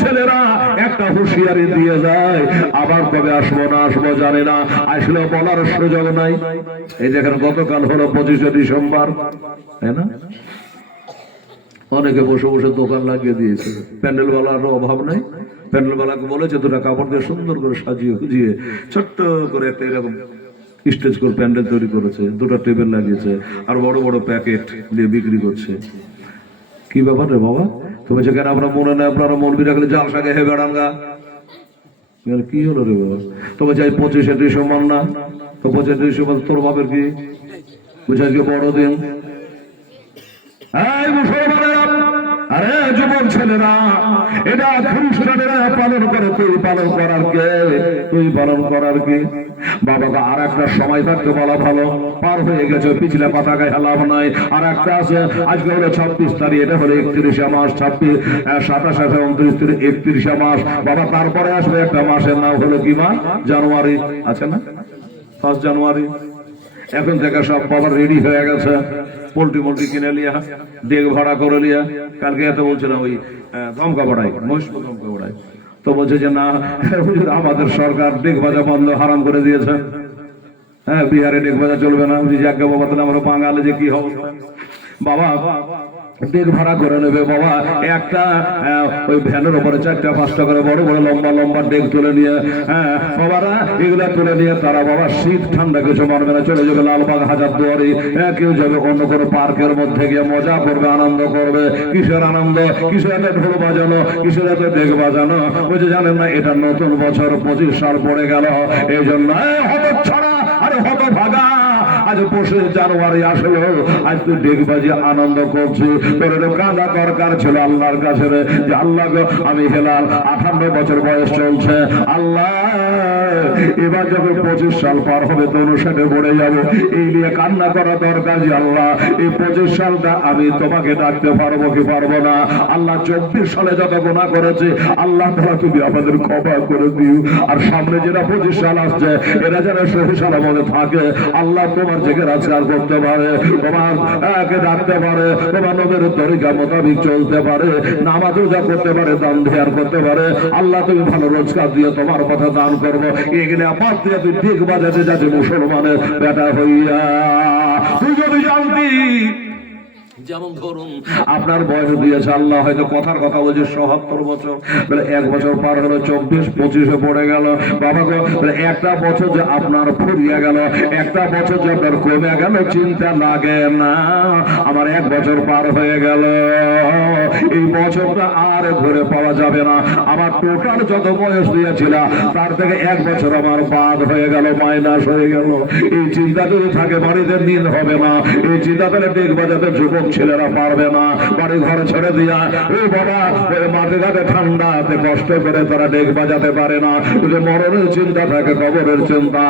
ছেলেরা, একটা হুঁশিয়ারি দিয়ে যায়। আবার কবে আসব না আসব জানে না। আসলে বলার সুযোগ নাই। এই দেখেন, গতকাল হলো পঁচিশে ডিসেম্বর, তাই না? অনেকে বসে বসে দোকান লাগিয়ে দিয়েছে। প্যান্ডেল বালার অভাব নাই। প্যান্ডেল বালাকে বলেছে দুটা কাপড় দিয়ে সুন্দর করে সাজিয়ে গুজিয়ে, ছোট্ট করে একটা এরকম স্টেজ করে প্যান্ডেল তৈরি করেছে। দুটো টেবিল লাগিয়েছে আর বড় বড় প্যাকেট দিয়ে বিক্রি করছে। কি ব্যাপার রে বাবা? তুমি কেন আপনার মনে নেই, আপনারা মন রাখলে জাল সাগে হে বেড়াম এবার কি হলো রে বাবা? তবে চাই পঁচিশে ডিসেম্বর না, তো পঁচিশে ডিসেম্বর তোর বাপের কি? বুঝে আজকে বড়দিন। এই মুসলমানেরা! আরে যুবক ছেলেরা এটা খ্রিস্টানেরা পালন করে, তুই পালন করার কে? তুই পালন করার কে? বাবাকে আর একটা সময় থাকতে বলা ভালো। পার হয়ে গেছে, পিছলে পাতাকে হেলাম নাই। আর একটা আছে, আজকে হলো ছাব্বিশ তারিখ, এটা হলো একত্রিশে মাস ছাব্বিশ সাতাশ, আঠাশ, উনত্রিশ, তিরিশ, একত্রিশে মাস বাবা, তারপরে আসবে একটা মাসের নাম হলো কি মাস জানুয়ারি। আছে না? First January. এখন থেকে সব বাবা রেডি হয়ে গেছে। পোলট্রি মোল্ট্রি কিনে লিয়া দেগ ভাড়া করে লিয়া। কালকে এত বলছিলাম ওই ধমকা দমকা ভাড়াই মহিষ্প দমকা ভাড়াই তো বলছে যে, না, আমাদের সরকার ডেক ভাজা বন্ধ, হারাম করে দিয়েছে। হ্যাঁ বিহারে ডেক ভাজা চলবে না। যাকে বাবা, তাহলে আমরা বাঙালি যে কি হবে? বাবা ডেক ভাড়া করে নেবে বাবা। একটা ওই ভ্যানের উপরে চারটা পাঁচটা করে বড় বড় লম্বা লম্বা ডেক তুলে নিয়ে হ্যাঁ বাবারা এগুলা তুলে নিয়ে তারা বাবা শীত ঠান্ডা কিছু মানবে না চলে যাবে লালবাগ হাজার দুয়ারি। হ্যাঁ, কেউ যাবে অন্য কোনো পার্কের মধ্যে গিয়ে মজা করবে আনন্দ করবে। কিসের আনন্দ? কিসের এত ঢোল বাজানো? কিসের একটা ডেক বাজানো? বুঝে জানেন না এটা নতুন বছর পঁচিশ সাল পড়ে গেল। এই জন্য হত ছড়া আরে হত ভাগা আজ পঁচিশ জানুয়ারি আসলো আজ তুই ডেকবাজি আনন্দ করছি। তোর কাঁদা দরকার ছিল আল্লাহর কাছে যে আল্লাহ আমি হেলাল। আঠান্ন বছর বয়স চলছে। আল্লাহ, এবার যখন পঁচিশ সাল পার হবে তো অনুসারে পড়ে যাব। এই নিয়ে কান্না করা দরকার যে আল্লাহ, এই পঁচিশ সালটা আমি তোমাকে ডাকতে পারব কি পারব না? আল্লাহ চব্বিশ সালে যত গোনা করেছে, আল্লাহ তারা তুমি আমাদের ক্ষমা করে দিও। আর সামনে যেটা পঁচিশ সাল আসছে, এরা যারা সহি সালামতে থাকে। আল্লাহ তোমার করতে পারে তোমার একে ডাকতে পারে তোমার তরিকা মোতাবিক চলতে পারে, নামাজ রোজা করতে পারে, দান ধ্যান করতে পারে। আল্লাহ, তুমি ভালো রোজগার দিয়ে তোমার কথা দান করব। এগুলো দিয়ে তুই ঠিক বাজাতে যাচ্ছে মুসলমানের বেটা হইয়া। তুই যদি জানতি যেমন ধরুন, আপনার বয়স দিয়েছে আল্লাহ, হয়তো কথার কথা বলছে সহাত্তর বছর। এক বছর পার হলো, চব্বিশ পঁচিশে পড়ে গেল। বাবা গো একটা বছর যে আপনার ফুরিয়ে গেল, একটা বছর যে আপনার কমে গেল, চিন্তা লাগে না। আমার এক বছর পার হয়ে গেল। এই বছরটা আর ঘুরে পাওয়া যাবে না। আমার টোটাল যত বয়স দিয়েছিল, তার থেকে এক বছর আমার বাদ হয়ে গেল মাইনাস হয়ে গেল। এই চিন্তা যদি থাকে, বাড়িতে নিন হবে না। এই চিন্তা তাহলে ডেক বাজাতে যুবক ছেলেরা পারবে না, বাড়ি ঘরে ছেড়ে দিয়া। ও বাবা মাটিঘাটে ঠান্ডাতে কষ্ট করে তারা ডেক বাজাতে পারে না মরণের চিন্তা থাকে, কবরের চিন্তা